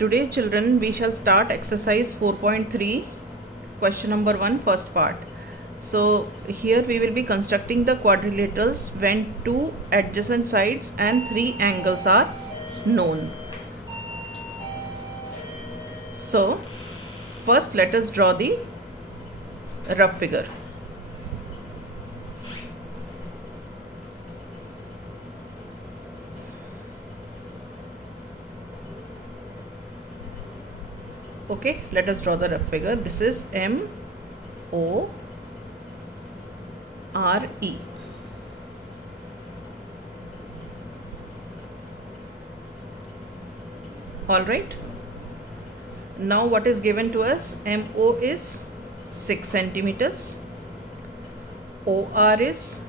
Today children, we shall start exercise 4.3, question number 1, first part. So here we will be constructing the quadrilaterals when two adjacent sides and three angles are known. So first let us draw the rough figure. Okay, let us draw the rough figure. This is MORE. All right. Now what is given to us? MO is 6 centimeters. OR is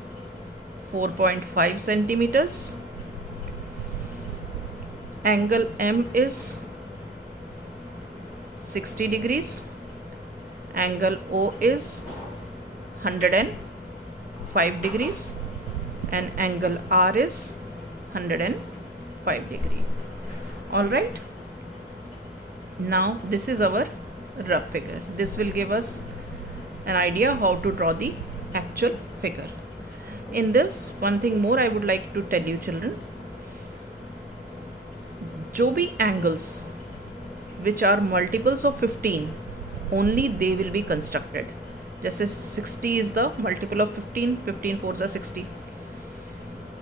4.5 centimeters. Angle M is 60 degrees. Angle O is 105 degrees and angle R is 105 degree. All right. Now this is our rough figure. This will give us an idea how to draw the actual figure. In this, one thing more I would like to tell you children, जो भी angles which are multiples of 15, only they will be constructed. जैसे 60 is the multiple of 15, 15 4s are 60,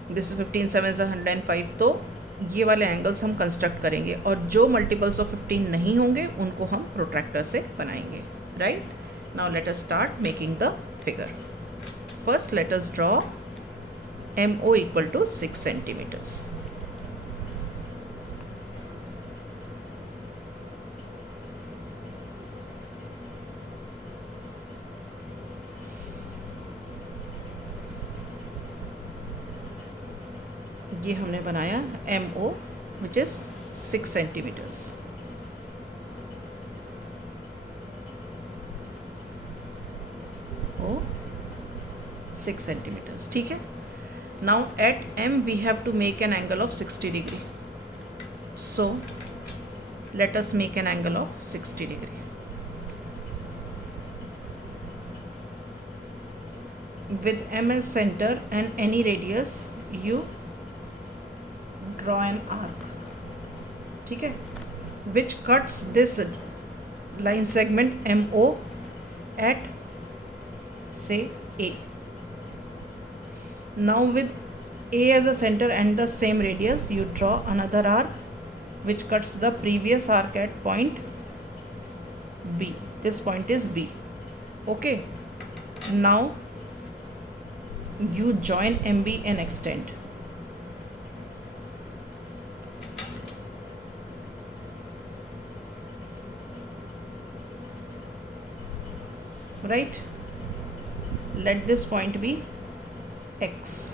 this is 15 7s are 105. तो ये वाले angles हम construct करेंगे और जो मल्टीपल्स ऑफ 15 नहीं होंगे उनको हम प्रोट्रैक्टर से बनाएंगे. Right. Now let us start making the figure. First let us draw MO equal to 6 centimetres. ये हमने बनाया MO which is 6 centimetres. O 6 centimetres. ठीक है. Now at M we have to make an angle of 60 degree. So let us make an angle of 60 degree. With M as center and any radius, you draw an arc. ठीक है. Which cuts this line segment MO at say A. Now with A as a center and the same radius, you draw another arc which cuts the previous arc at point B. This point is B. Okay. Now you join MB and extend. Right. Let this point be X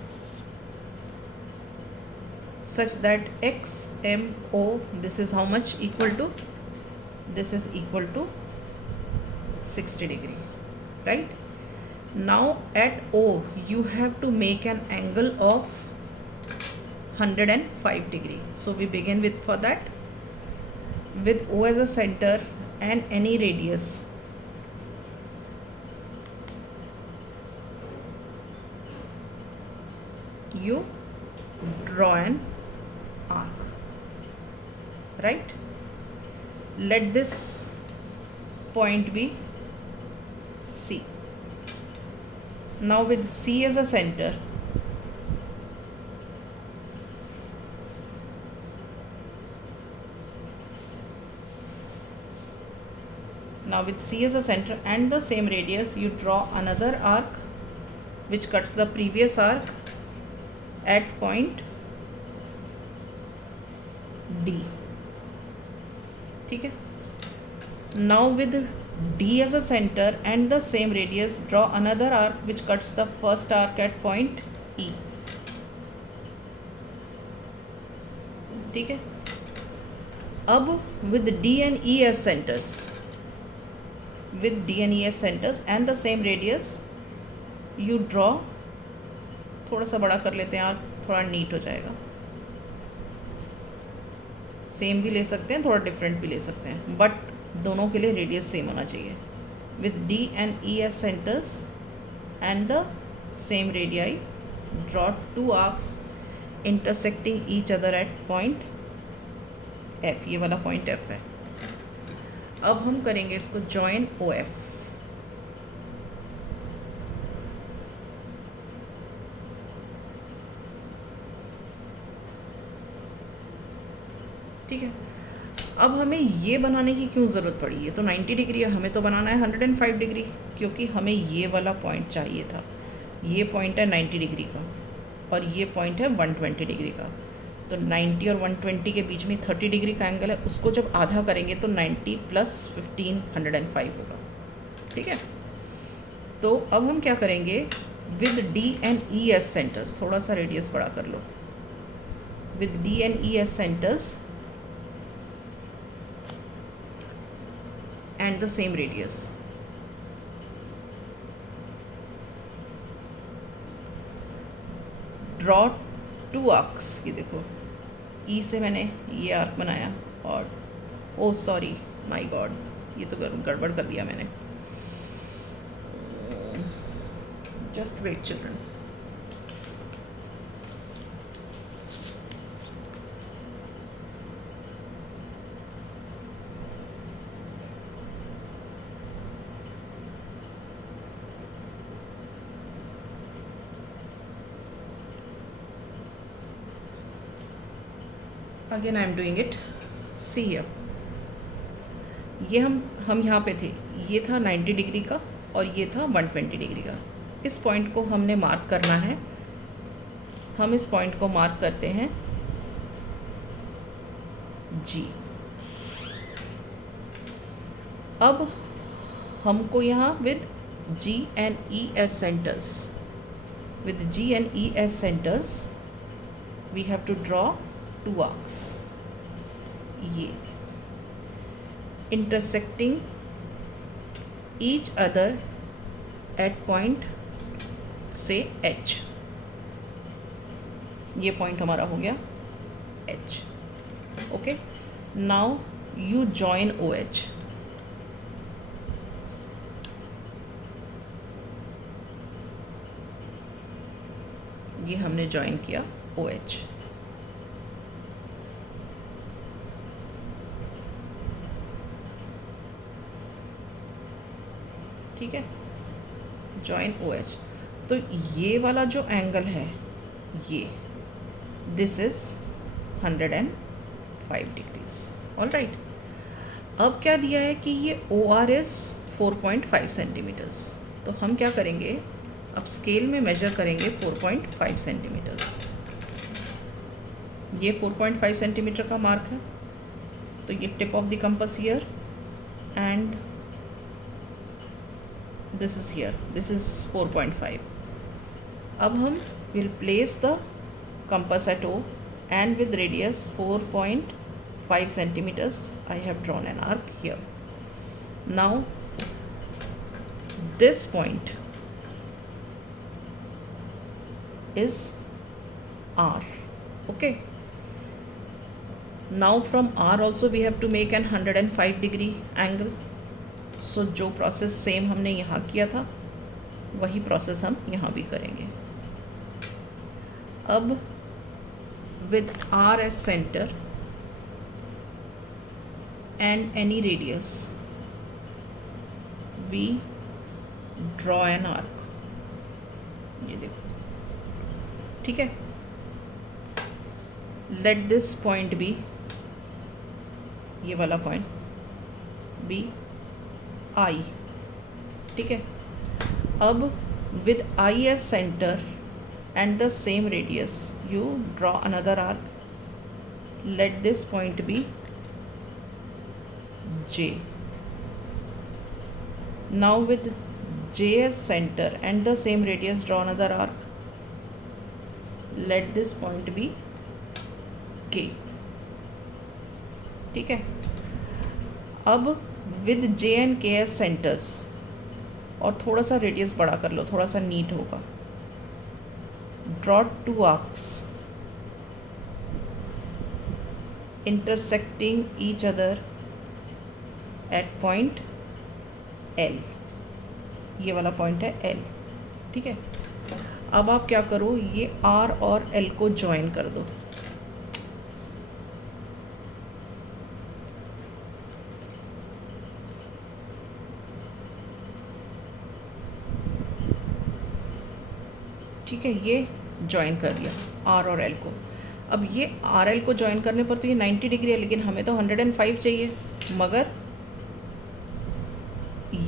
such that XMO, this is how much equal to, this is equal to 60 degree. Right. Now at O you have to make an angle of 105 degree. So we begin with, for that, with O as a center and any radius, you draw an arc. Right. Let this point be C. Now with C as a center, and the same radius, you draw another arc which cuts the previous arc at point D. ठीक है. Now with D as a center and the same radius, draw another arc which cuts the first arc at point E. ठीक है. अब with D and E as centers, and the same radius, you draw, थोड़ा सा बड़ा कर लेते हैं यार, थोड़ा नीट हो जाएगा. सेम भी ले सकते हैं, थोड़ा डिफरेंट भी ले सकते हैं, बट दोनों के लिए रेडियस सेम होना चाहिए. With D and E as centres and the same radii, draw two arcs intersecting each other at point F. ये वाला पॉइंट एफ है. अब हम करेंगे इसको जॉइन ओ एफ. ठीक है. अब हमें ये बनाने की क्यों ज़रूरत पड़ी? ये तो 90 डिग्री है, हमें तो बनाना है 105 डिग्री, क्योंकि हमें ये वाला पॉइंट चाहिए था. ये पॉइंट है 90 डिग्री का और ये पॉइंट है 120 डिग्री का. तो 90 और 120 के बीच में 30 डिग्री का एंगल है, उसको जब आधा करेंगे तो 90 प्लस 15 105 होगा. ठीक है. तो अब हम क्या करेंगे, with D and E as centres, थोड़ा सा रेडियस बड़ा कर लो. With D and E as centres and the same radius, draw two arcs. ये देखो, E से मैंने ये आर्क बनाया और ओ सॉरी माय गॉड, ये तो गड़बड़ कर दिया मैंने. Just wait children. Again I am doing it. See here, ये हम यहाँ पे थे, ये था 90 डिग्री का और ये था 120 डिग्री का. इस पॉइंट को हमने मार्क करना है. हम इस पॉइंट को मार्क करते हैं जी. अब हमको यहाँ with G and E as centres, with G and E as centres we have to draw two arcs. ये intersecting each other at point से एच. ये पॉइंट हमारा हो गया H. Okay. Now you join O H. ये हमने join किया O H. ठीक है. Join O H. तो ये वाला जो एंगल है, ये this is 105 degrees. All right. अब क्या दिया है कि ये ओ आर इज 4.5 सेंटीमीटर्स. तो हम क्या करेंगे, अब स्केल में मेजर करेंगे 4.5 सेंटीमीटर्स. ये 4.5 सेंटीमीटर का मार्क है. तो ये tip of the compass here and this is here, this is 4.5. अब हम will place the compass at O and with radius 4.5 centimeters I have drawn an arc here. Now this point is R. Okay. Now from R also we have to make an 105 degree angle. सो जो process same हमने यहाँ किया था वही process हम यहाँ भी करेंगे. अब with R as centre and any radius we draw an arc. ये देखो. ठीक है. लेट दिस पॉइंट बी, ये वाला पॉइंट बी आई. ठीक है. अब with I as centre and the same radius you draw another arc. Let this point be J. Now with J as centre and the same radius draw another arc. Let this point be K. ठीक है. अब with J and K as centres, और थोड़ा सा radius बड़ा कर लो, थोड़ा सा नीट होगा. Draw two arcs intersecting each other at point L, ये वाला पॉइंट है L, ठीक है। अब आप क्या करो, ये R और L को ज्वाइन कर दो। ठीक है, ये ज्वाइन कर दिया R और L को। अब ये आर एल को ज्वाइन करने पर तो ये 90 डिग्री है, लेकिन हमें तो 105 चाहिए, मगर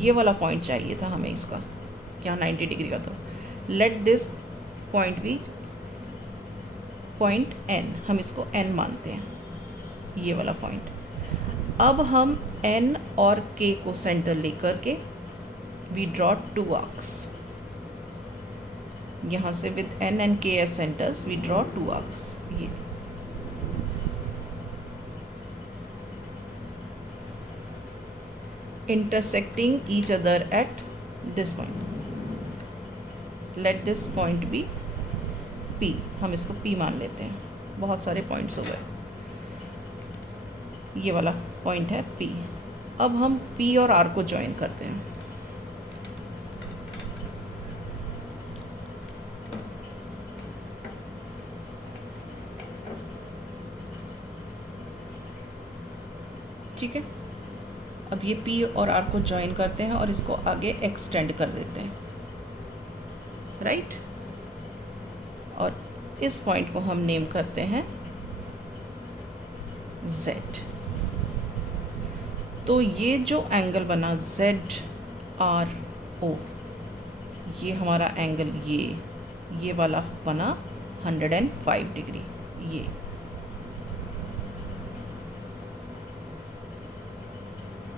ये वाला पॉइंट चाहिए था हमें इसका, क्या 90 डिग्री का। तो let this point be point N, हम इसको एन मानते हैं, ये वाला पॉइंट। अब हम एन और के को सेंटर लेकर के वी ड्रॉ 2 आर्क्स। यहाँ से with N and K as centres we draw 2 arcs. ये intersecting each other at this point. Let this point be P, हम इसको P मान लेते हैं, बहुत सारे पॉइंट्स हो गए। ये वाला पॉइंट है P। अब हम P और R को ज्वाइन करते हैं। ठीक है, अब ये P और R को ज्वाइन करते हैं और इसको आगे एक्सटेंड कर देते हैं, राइट। और इस पॉइंट को हम नेम करते हैं Z। तो ये जो एंगल बना ZRO, ये हमारा एंगल ये वाला बना 105 डिग्री। ये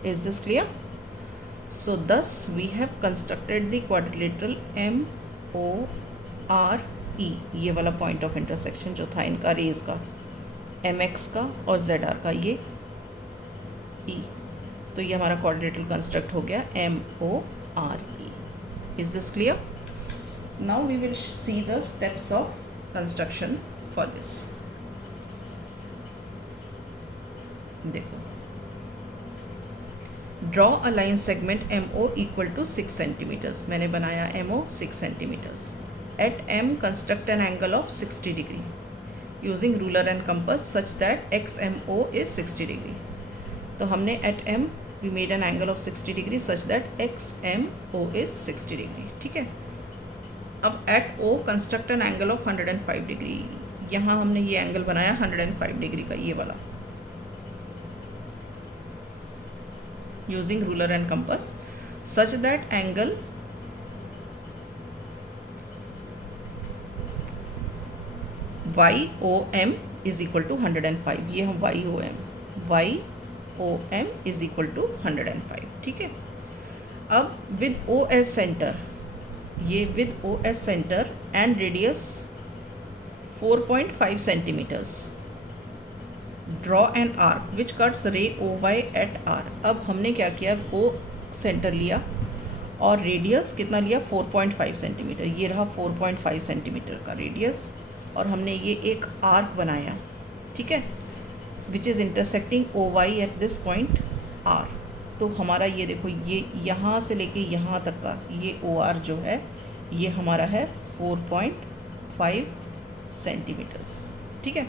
is this clear? So thus we have constructed the quadrilateral MORE, ये वाला पॉइंट ऑफ इंटरसेक्शन जो था इनका रेज का, MX का और ZR का, ये E। तो ये हमारा क्वाड्रिलेटरल कंस्ट्रक्ट हो गया MORE। Is this clear? Now we will see the steps of construction for this. देखो, draw a line segment MO equal to 6 centimetres. मैंने बनाया MO 6 centimetres. At M construct an angle of 60 degree using ruler and compass such that XMO is 60 degree. तो हमने at M we made an angle of 60 degree such that XMO is 60 degree, ठीक है। अब at O construct an angle of 105 degree. यहाँ हमने ये angle बनाया 105 degree का, ये वाला, using ruler and compass such that angle YOM is equal to 105। ये हम YOM is equal to 105, ठीक है। अब with OS center, ये with OS center and radius 4.5 centimeters, draw an arc which cuts रे OY एट R। अब हमने क्या किया, O सेंटर लिया और रेडियस कितना लिया, 4.5 सेंटीमीटर। ये रहा 4.5 सेंटीमीटर का रेडियस, और हमने ये एक आर्क बनाया, ठीक है, which is intersecting OY at this point R। तो हमारा ये देखो, ये यहाँ से लेके यहाँ तक का ये OR जो है, ये हमारा है 4.5 सेंटीमीटर्स, ठीक है।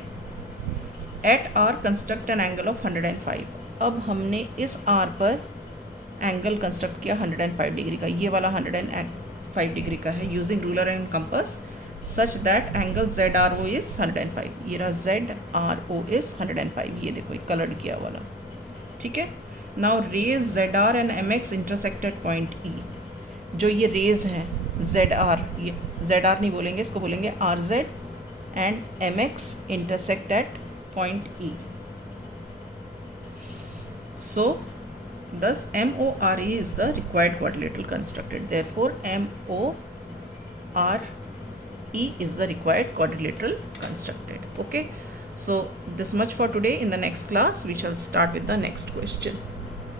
At R construct an angle of 105। अब हमने इस R पर एंगल कंस्ट्रक्ट किया 105 डिग्री का, ये वाला 105 डिग्री का है, using ruler and compass such that angle ZRO is 105। ये रहा ZRO इज़ 105, ये देखो कलर्ड किया वाला, ठीक है। Now rays ZR and MX intersect at point E। जो ये रेज हैं ZR, ये ZR नहीं बोलेंगे, इसको बोलेंगे RZ and MX intersect eight point E. So thus MORE is the required quadrilateral constructed. Therefore MORE is the required quadrilateral constructed. Okay, so this much for today. In the next class we shall start with the next question.